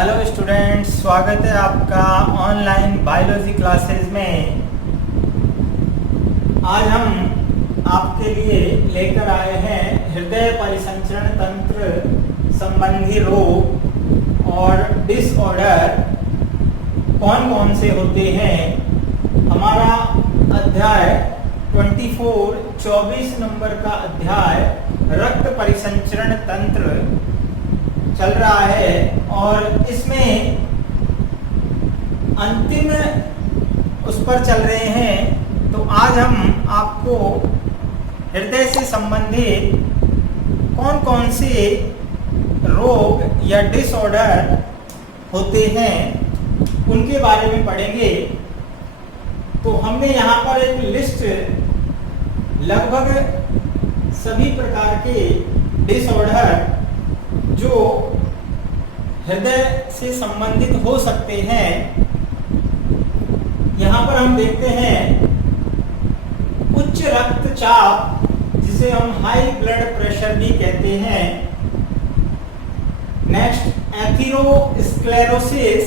Hello students, स्वागत है आपका ऑनलाइन बायोलॉजी क्लासेस में। आज हम आपके लिए लेकर आए हैं हृदय परिसंचरण तंत्र संबंधी रोग और डिसऑर्डर कौन कौन से होते हैं। हमारा अध्याय 24 नंबर का अध्याय रक्त परिसंचरण तंत्र चल रहा है और इसमें अंतिम उस पर चल रहे हैं। तो आज हम आपको हृदय से संबंधित कौन कौन से रोग या डिसऑर्डर होते हैं उनके बारे में पढ़ेंगे। तो हमने यहाँ पर एक लिस्ट लगभग सभी प्रकार के डिसऑर्डर जो हृदय से संबंधित हो सकते हैं, यहाँ पर हम देखते हैं उच्च रक्तचाप जिसे हम हाई ब्लड प्रेशर भी कहते हैं। Next atherosclerosis.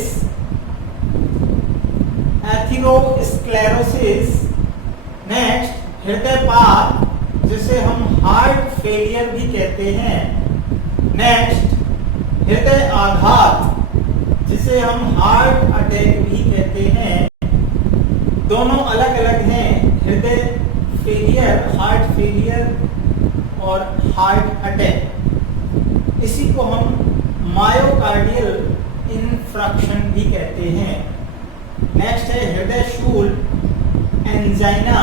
नेक्स्ट हृदयपात जिसे हम हार्ट फेलियर भी कहते हैं। नेक्स्ट हृदय आघात जिसे हम हार्ट अटैक भी कहते हैं। दोनों अलग अलग हैं, हृदय फेलियर, हार्ट फेलियर और हार्ट अटैक। इसी को हम मायोकार्डियल इन्फ्रक्शन भी कहते हैं। नेक्स्ट है हृदय शूल एंजाइना,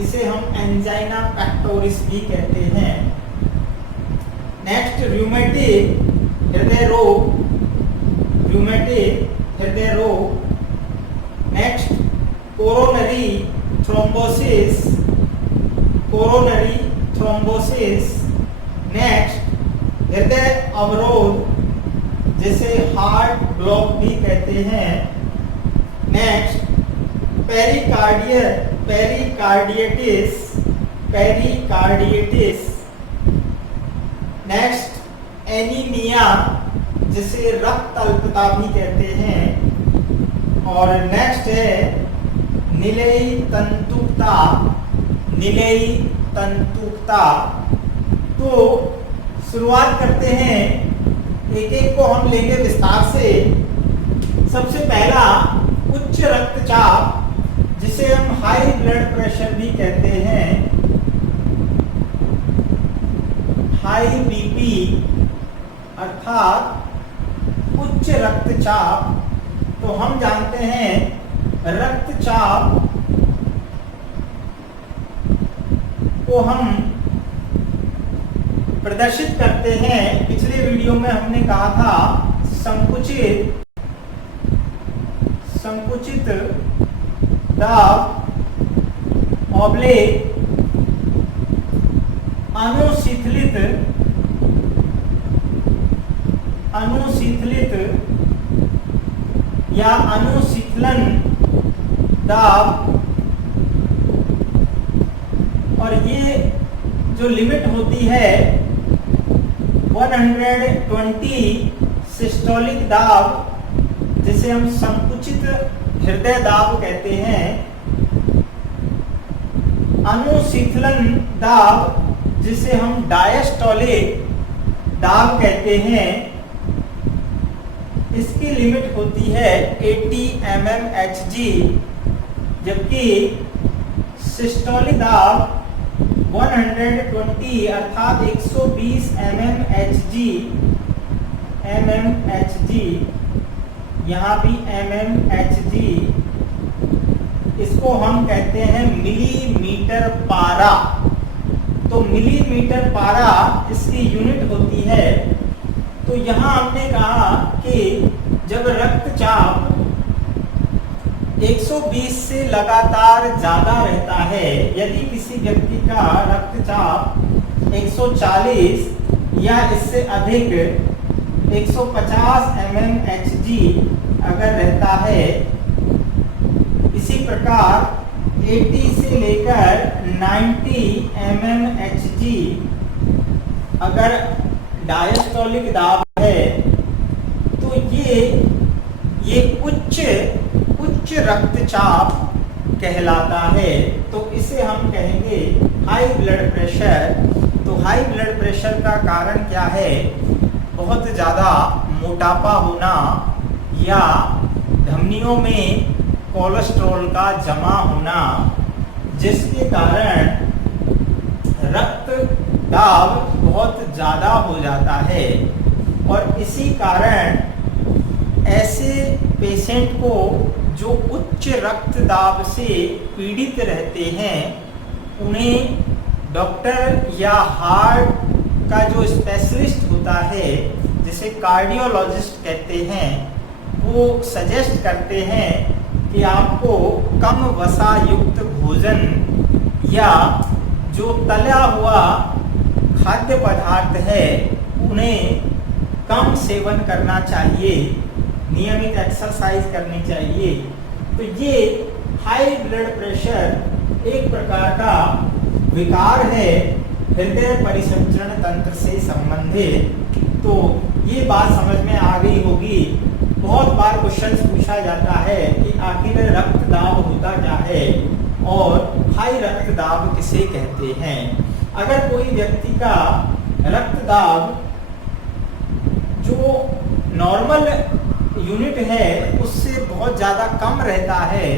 इसे हम एंजाइना पेक्टोरिस भी कहते हैं। नेक्स्ट रूमेटिक हृदय रोग। Next coronary thrombosis. नेक्स्ट हृदय अवरोध जिसे हार्ट ब्लॉक भी कहते हैं। नेक्स्ट पेरिकार्डियटिस। नेक्स्ट एनीमिया जिसे रक्त अल्पता भी कहते हैं। और नेक्स्ट है नीलेयी तंतुकता। तो शुरुआत करते हैं, एक एक को हम लेंगे विस्तार से। सबसे पहला उच्च रक्तचाप जिसे हम हाई ब्लड प्रेशर भी कहते हैं, हाई बीपी अर्थात उच्च रक्तचाप। तो हम जानते हैं रक्तचाप को हम प्रदर्शित करते हैं। पिछले वीडियो में हमने कहा था संकुचित दाब ऑब्लिक अनुशीतलित या अनुशीतलन दाब। और ये जो लिमिट होती है 120 सिस्टोलिक दाब जिसे हम संकुचित हृदय दाब कहते हैं। अनुशीतलन दाब जिसे हम डायस्टोलिक दाब कहते हैं, इसकी लिमिट होती है 80 mmHg, जबकि सिस्टोलिक दाब 120 अर्थात 120 mmHg, यहाँ भी mmHg, इसको हम कहते हैं मिलीमीटर पारा। तो मिलीमीटर पारा इसकी यूनिट होती है। तो यहाँ हमने कहा कि जब रक्तचाप 120 से लगातार ज्यादा रहता है, यदि किसी व्यक्ति का रक्तचाप 140 या इससे अधिक 150 mmHg अगर रहता है, इसी प्रकार 80 से लेकर 90 mmHg अगर डायस्टोलिक दाब है तो ये इसे ये उच्च रक्तचाप कहलाता है। तो इसे हम कहेंगे हाई ब्लड प्रेशर। तो हाई ब्लड प्रेशर का कारण क्या है? बहुत ज़्यादा मोटापा होना या धमनियों में कोलेस्ट्रॉल का जमा होना, जिसके कारण रक्त दाब बहुत ज़्यादा हो जाता है। और इसी कारण ऐसे पेशेंट को जो उच्च रक्तदाब से पीड़ित रहते हैं, उन्हें डॉक्टर या हार्ट का जो स्पेशलिस्ट होता है, जिसे कार्डियोलॉजिस्ट कहते हैं, वो सजेस्ट करते हैं कि आपको कम वसा युक्त भोजन या जो तला हुआ खाद्य पदार्थ है उन्हें कम सेवन करना चाहिए, नियमित एक्सरसाइज करनी चाहिए। तो ये हाई ब्लड प्रेशर एक प्रकार का विकार है, हृदय परिसंचरण तंत्र से संबंधित। तो ये बात समझ में आ गई होगी। बहुत बार क्वेश्चन पूछा जाता है कि आखिर रक्तदाब होता क्या है और हाई रक्तदाब किसे कहते हैं। अगर कोई व्यक्ति का रक्तदाब जो नॉर्मल यूनिट है उससे बहुत ज़्यादा कम रहता है,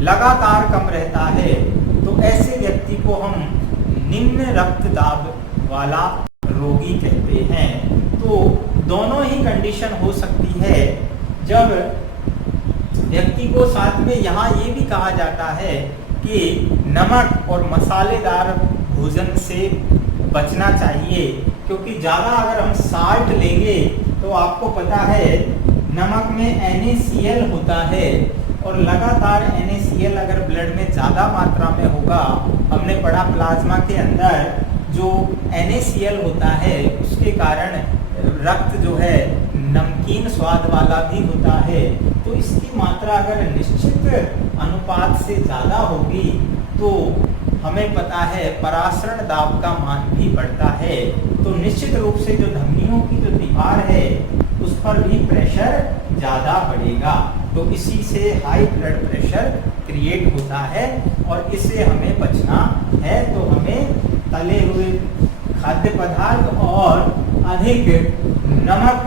लगातार कम रहता है, तो ऐसे व्यक्ति को हम निम्न रक्तदाब वाला रोगी कहते हैं। तो दोनों ही कंडीशन हो सकती है। जब व्यक्ति को साथ में यहाँ ये भी कहा जाता है कि नमक और मसालेदार भोजन से बचना चाहिए, क्योंकि ज़्यादा अगर हम साल्ट लेंगे तो आपको पता है नमक में NaCl होता है, और लगातार NaCl अगर ब्लड में ज़्यादा मात्रा में होगा, हमने पढ़ा प्लाज्मा के अंदर जो NaCl होता है उसके कारण रक्त जो है नमकीन स्वाद वाला भी होता है। तो इसकी मात्रा अगर निश्चित अनुपात से ज़्यादा होगी तो हमें पता है परासरण दाब का मान भी बढ़ता है। तो निश्चित रूप से जो धमनियों की जो दीवार है उस पर भी प्रेशर ज़्यादा बढ़ेगा। तो इसी से हाई ब्लड प्रेशर क्रिएट होता है और इससे हमें बचना है। तो हमें तले हुए खाद्य पदार्थ और अधिक नमक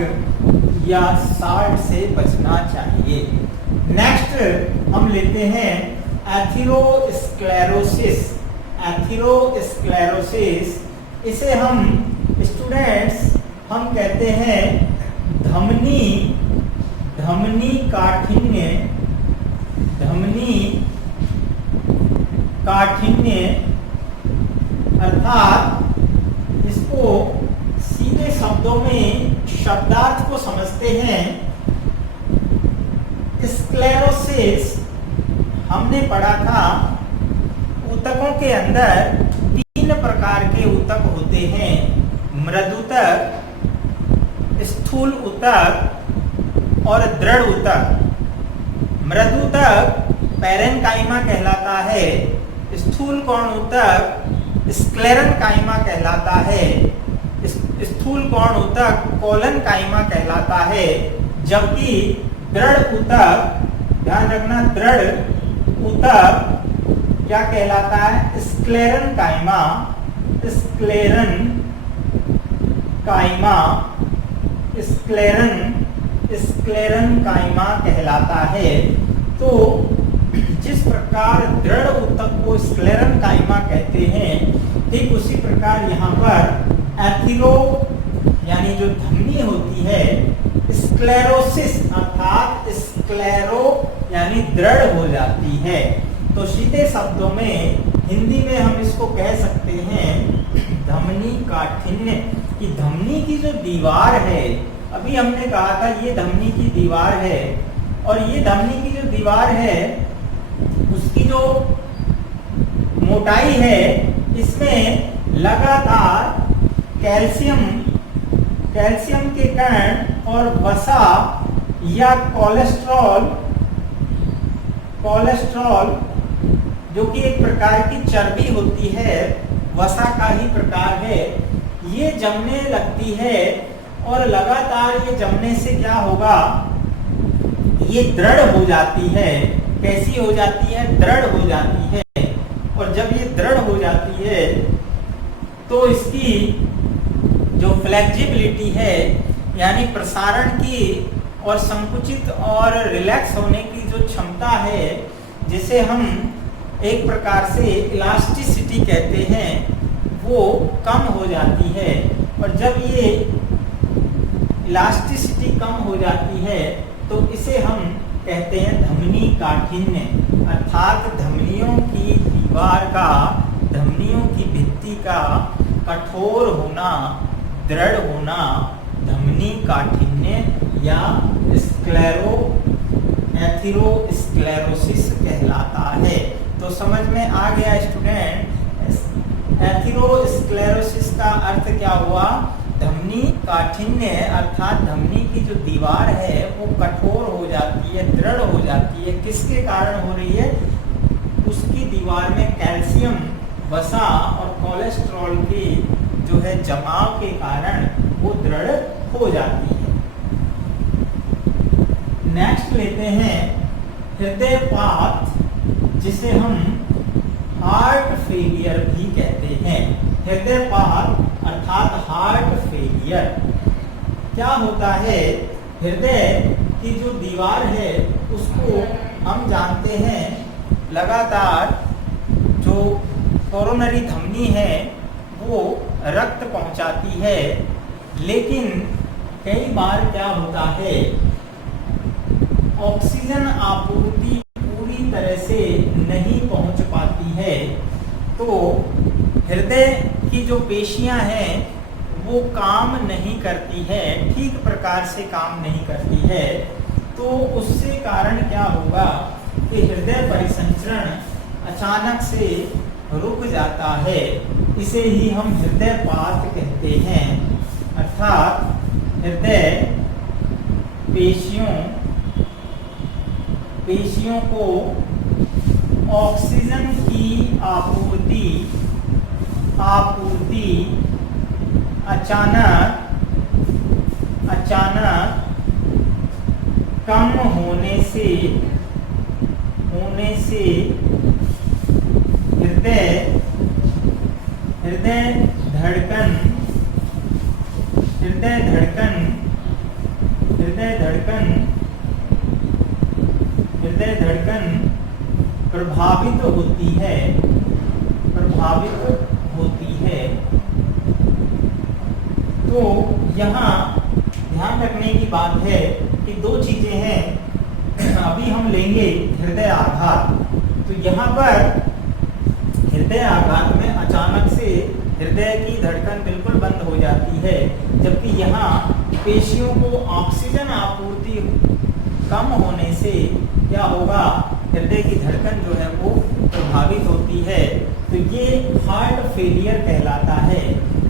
या साल्ट से बचना चाहिए। नेक्स्ट हम लेते हैं एथेरोस्क्लेरोसिस। एथेरोस्क्लेरोसिस, इसे हम स्टूडेंट्स हम कहते हैं धमनी काठिन्य अर्थात इसको सीधे शब्दों में शब्दार्थ को समझते हैं। स्क्लेरोसिस हमने पढ़ा था, ऊतकों के अंदर 3 प्रकार के ऊतक होते हैं, मृदूतक, स्थूल ऊतक और दृढ़ ऊतक। मृदूतक पैरेन्काइमा कहलाता है, स्थूल कौण ऊतक स्क्लेरेन्काइमा कहलाता है, स्थूल कौण ऊतक कोलेन्काइमा कहलाता है, जबकि दृढ़ ऊतक, ध्यान रखना, दृढ़ ऊतक क्या कहलाता है? स्क्लेरेन्काइमा कहलाता है। तो जिस प्रकार दृढ़ ऊतक को स्क्लेरेन्काइमा कहते हैं, ठीक उसी प्रकार यहाँ पर एथेरो यानी जो धमनी होती है, स्क्लेरोसिस अर्थात स्क्लेरो यानी दृढ़ हो जाती है। तो सीधे शब्दों में हिंदी में हम इसको कह सकते हैं धमनी काठिन्य। कि धमनी की जो दीवार है, अभी हमने कहा था ये धमनी की दीवार है, और ये धमनी की जो दीवार है उसकी जो मोटाई है, इसमें लगातार कैल्शियम के कण और वसा या कोलेस्ट्रॉल जो कि एक प्रकार की चर्बी होती है, वसा का ही प्रकार है, ये जमने लगती है। और लगातार ये जमने से क्या होगा ये दृढ़ हो जाती है। कैसी हो जाती है? दृढ़ हो जाती है। और जब ये दृढ़ हो जाती है तो इसकी जो फ्लेक्सिबिलिटी है, यानी प्रसारण की और संकुचित और रिलैक्स होने की जो क्षमता है, जिसे हम एक प्रकार से इलास्टिसिटी कहते हैं, वो कम हो जाती है। और जब ये इलास्टिसिटी कम हो जाती है तो इसे हम कहते हैं धमनी काठिन्य, अर्थात धमनियों की दीवार का, धमनियों की भित्ति का कठोर होना, दृढ़ होना धमनी काठिन्य या एथेरोस्क्लेरोसिस कहलाता है। तो समझ में आ गया स्टूडेंट? एथेरोस्क्लेरोसिस का अर्थ क्या हुआ? धमनी काठिन्य अर्थात धमनी की जो दीवार है वो कठोर हो जाती है, दृढ़ हो जाती है। किसके कारण हो रही है? उसकी दीवार में कैल्शियम, वसा और कोलेस्ट्रॉल की जो है जमाव के कारण वो दृढ़ हो जाती है। नेक्स्ट लेते हैं हृदयपात, जिसे हम हार्ट फेलियर भी कहते हैं। हृदयपात अर्थात हार्ट फेलियर क्या होता है? हृदय की जो दीवार है उसको हम जानते हैं लगातार जो कोरोनरी धमनी है वो रक्त पहुंचाती है, लेकिन कई बार क्या होता है, ऑक्सीजन आपूर्ति पूरी तरह से नहीं पहुंच पाती है। तो हृदय की जो पेशियां हैं वो काम नहीं करती है, ठीक प्रकार से काम नहीं करती है। तो उससे कारण क्या होगा कि हृदय परिसंचरण अचानक से रुक जाता है। इसे ही हम हृदयपात कहते हैं, अर्थात हृदय पेशियों को ऑक्सीजन की आपूर्ति अचानक कम होने से हृदय धड़कन प्रभावित होती है। तो यहाँ ध्यान रखने की बात है कि दो चीजें हैं। अभी हम लेंगे हृदय आघात। तो यहाँ पर हृदय आघात में अचानक से हृदय की धड़कन बिल्कुल बंद हो जाती है, जबकि यहाँ पेशियों को ऑक्सीजन आपूर्ति कम होने से क्या होगा, हृदय की धड़कन जो है वो प्रभावित होती है। तो ये हार्ट फेलियर कहलाता है।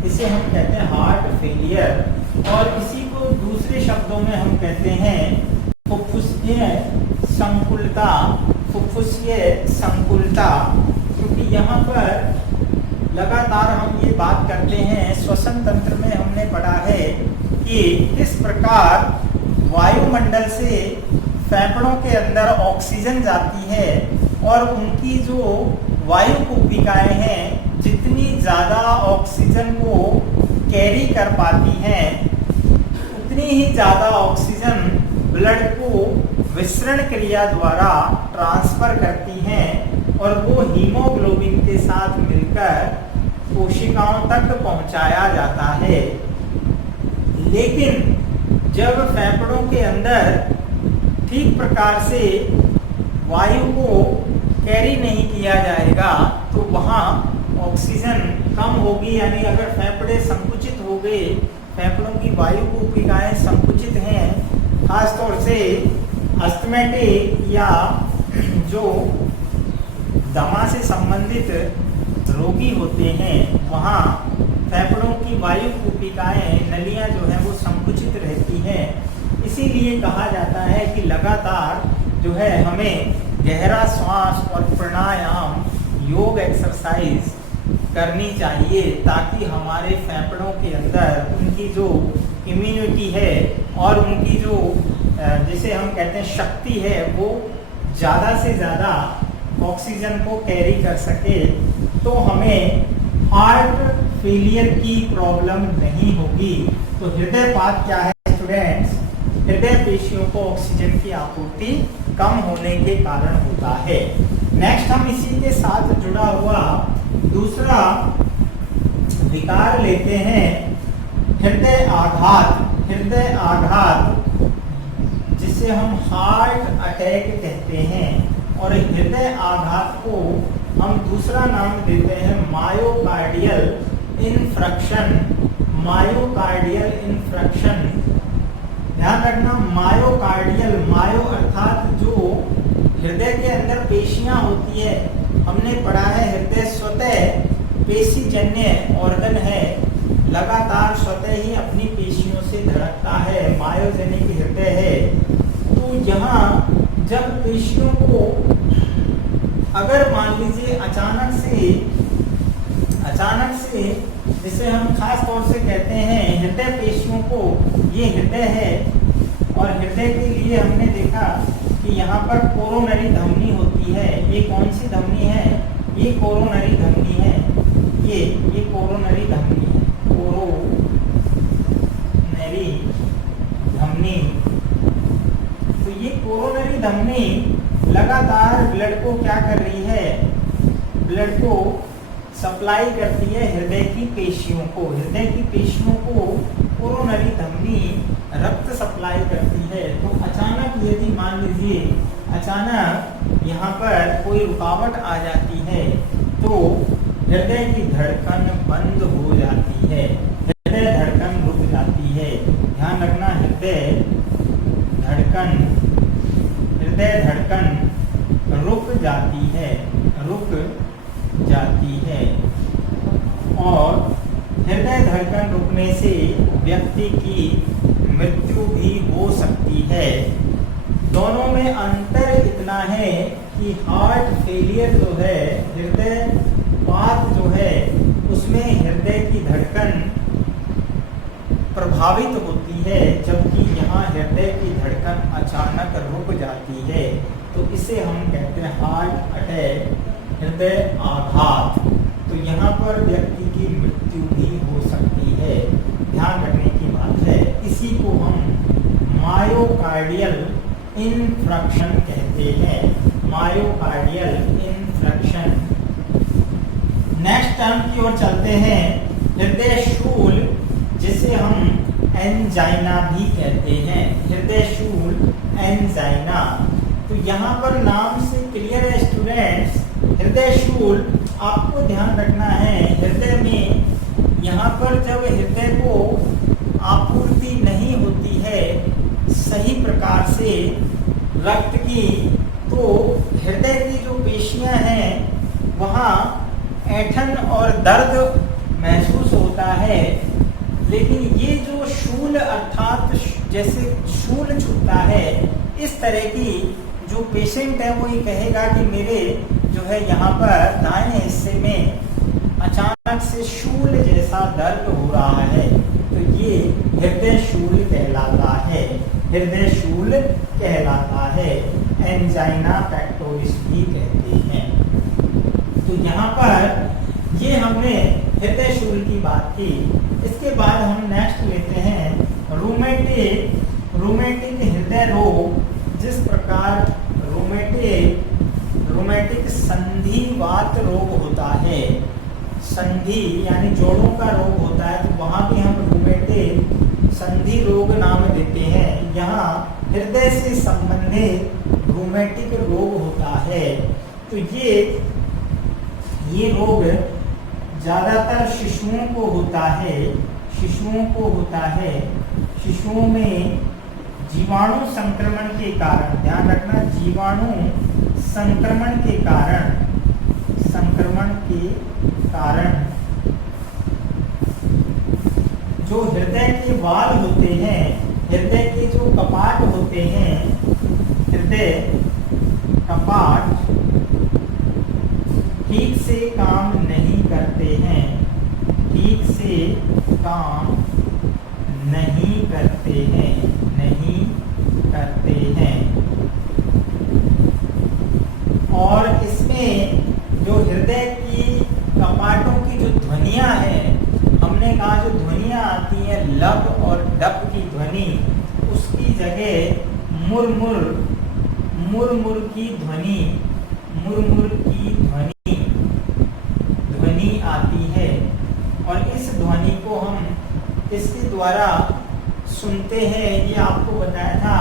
इसे हम कहते हैं हार्ट फेलियर। और इसी को दूसरे शब्दों में हम कहते हैं फुफ्फुसीय संकुलता। क्योंकि यहाँ पर लगातार हम ये बात करते हैं, श्वसन तंत्र में हमने पढ़ा है कि किस प्रकार वायुमंडल से फेफड़ों के अंदर ऑक्सीजन जाती है और उनकी जो वायु कूपिकाएं हैं जितनी ज़्यादा ऑक्सीजन को कैरी कर पाती हैं उतनी ही ज़्यादा ऑक्सीजन ब्लड को विसरण क्रिया द्वारा ट्रांसफर करती हैं और वो हीमोग्लोबिन के साथ मिलकर कोशिकाओं तक पहुंचाया जाता है। लेकिन जब फेफड़ों के अंदर ठीक प्रकार से वायु को कैरी नहीं किया जाएगा तो वहाँ ऑक्सीजन कम होगी। यानी अगर फेफड़े संकुचित हो गए, फेफड़ों की वायु कूपिकाएं संकुचित हैं, खासतौर से अस्थमैटिक या जो दमा से संबंधित रोगी होते हैं, वहाँ फेफड़ों की वायु कूपिकाएं, नलियाँ जो हैं वो संकुचित रहती हैं। इसीलिए कहा जाता है कि लगातार जो है हमें गहरा श्वास और प्राणायाम, योग एक्सरसाइज करनी चाहिए ताकि हमारे फेफड़ों के अंदर उनकी जो इम्यूनिटी है और उनकी जो जिसे हम कहते हैं शक्ति है, वो ज़्यादा से ज़्यादा ऑक्सीजन को कैरी कर सके, तो हमें हार्ट फेलियर की प्रॉब्लम नहीं होगी। तो हृदयपात क्या है स्टूडेंट्स? हृदय पेशियों को ऑक्सीजन की आपूर्ति कम होने के कारण होता है। नेक्स्ट हम इसी के साथ जुड़ा हुआ दूसरा विकार लेते हैं, हृदय आघात। हृदय आघात जिसे हम हार्ट अटैक कहते हैं, और हृदय आघात को हम दूसरा नाम देते हैं मायोकार्डियल इन्फ्रक्शन। मायोकार्डियल इन्फ्रक्शन, ध्यान रखना, मायोकार्डियल, मायो अर्थात जो हृदय के अंदर पेशियां होती है। हमने पढ़ा है हृदय स्वतः पेशीजन्य ऑर्गन है, लगातार स्वतः ही अपनी पेशियों से धड़कता है, मायोजेनिक हृदय है। तो यहाँ जब पेशियों को अगर मान लीजिए अचानक से जिसे हम खास तौर से कहते हैं हृदय पेशियों को, ये हृदय है, और हृदय के लिए हमने देखा कि यहाँ पर कोरोनरी धमनी होती है। ये कौन सी धमनी है? ये कोरोनरी धमनी है। ये कोरोनरी धमनी है, कोरोनरी धमनी। तो ये कोरोनरी धमनी लगातार ब्लड को क्या कर रही है? ब्लड को सप्लाई करती है हृदय की पेशियों को। हृदय की पेशियों को कोरोनरी धमनी रक्त सप्लाई करती है। तो अचानक यदि मान लीजिए अचानक यहाँ पर कोई रुकावट आ जाती है, तो हृदय की धड़कन बंद हो जाती है, हृदय धड़कन रुक जाती है। ध्यान रखना, हृदय धड़कन रुक जाती है, और हृदय धड़कन रुकने से व्यक्ति की मृत्यु भी हो सकती है। दोनों में अंतर इतना है कि हार्ट फेलियर जो है, हृदय पात जो है, उसमें हृदय की धड़कन प्रभावित होती है, जबकि यहाँ हृदय की धड़कन अचानक रुक जाती है। तो इसे हम कहते हैं हार्ट अटैक, हृदय आघात। तो यहाँ पर व्यक्ति की मृत्यु भी हो सकती है, ध्यान रखने की बात है। इसी को हम मायोकार्डियल इन्फ्रक्शन कहते हैं, मायोकार्डियल इन्फ्रक्शन। नेक्स्ट टर्म की ओर चलते हैं, हृदय शूल, जिसे हम एंजाइना भी कहते हैं, हृदय शूल एंजाइना। तो यहाँ पर नाम से क्लियर है स्टूडेंट्स, हृदय शूल आपको ध्यान रखना है, हृदय में यहाँ पर जब हृदय को आपूर्ति नहीं होती है सही प्रकार से रक्त की, तो हृदय की जो पेशियां हैं वहाँ ऐंठन और दर्द महसूस होता है। लेकिन ये जो शूल अर्थात जैसे शूल छूता है, इस तरह की जो पेशेंट है वो ये कहेगा कि मेरे जो है यहाँ पर दाएं हिस्से में अचानक से शूल जैसा दर्द हो रहा है। तो ये हृदय शूल कहलाता है, हृदय शूल कहलाता है, एंजाइना पेक्टोरिस भी कहते हैं। तो यहाँ पर ये हमने हृदय शूल की बात की। इसके बाद हम नेक्स्ट लेते हैं रूमेटिक हृदय रोग। जिस प्रकार रोमेटिक संधिवात रोग होता है, संधि यानी जोड़ों का रोग होता है, तो वहाँ भी हम रूमेटिक संधि रोग नाम देते हैं। यहाँ हृदय से संबंधित रूमेटिक रोग होता है। तो ये रोग ज़्यादातर शिशुओं को होता है, शिशुओं में जीवाणु संक्रमण के कारण, ध्यान रखना, जीवाणु संक्रमण के कारण जो हृदय के वाल होते हैं, हृदय के जो कपाट होते हैं, हृदय कपाट ठीक से काम नहीं करते हैं, नहीं करते करते हैं। और इसमें जो हृदय की कपाटों की जो ध्वनियां हैं, हमने कहा जो ध्वनियां आती हैं लब और डप की ध्वनि, उसकी जगह मुरमुर मुरमुर की ध्वनि ध्वनि आती है। और इस ध्वनि को हम किसके द्वारा सुनते हैं, ये आपको बताया था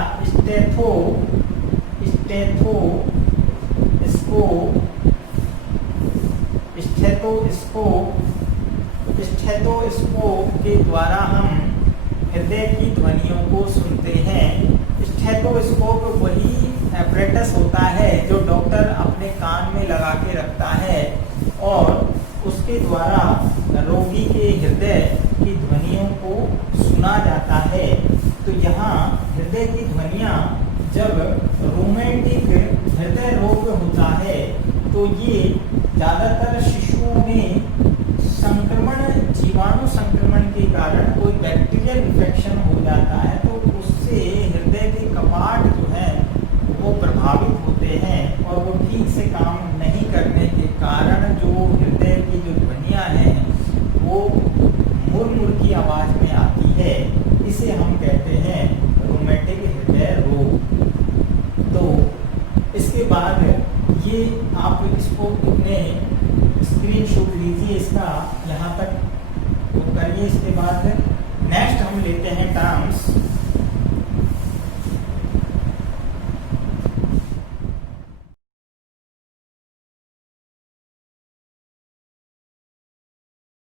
स्टेथोस्कोप के द्वारा हम हृदय की ध्वनियों को सुनते हैं। स्टेथोस्कोप वही एपरेटस होता है जो डॉक्टर अपने कान में लगा के रखता है और उसके द्वारा रोगी के हृदय की ध्वनियों को सुना जाता है। तो यहाँ हृदय की ध्वनियाँ जब रोमैटिक हृदय रोग होता है तो ये ज़्यादातर शिशुओं में जीवाणु संक्रमण के कारण कोई बैक्टीरियल इन्फेक्शन हो जाता है, तो उससे हृदय के कपाट जो है वो प्रभावित होते हैं और वो ठीक से काम नहीं करने के कारण जो हृदय की जो ध्वनियाँ हैं वो मुरमुर की आवाज़ में आती है। इसे हम कहते हैं रोमैटिक हृदय रोग। तो इसके बाद ये आप इसको अपने स्क्रीनशॉट लीजिए, इसका यहाँ तक तो करिए। इसके बाद नेक्स्ट हम लेते हैं टर्म्स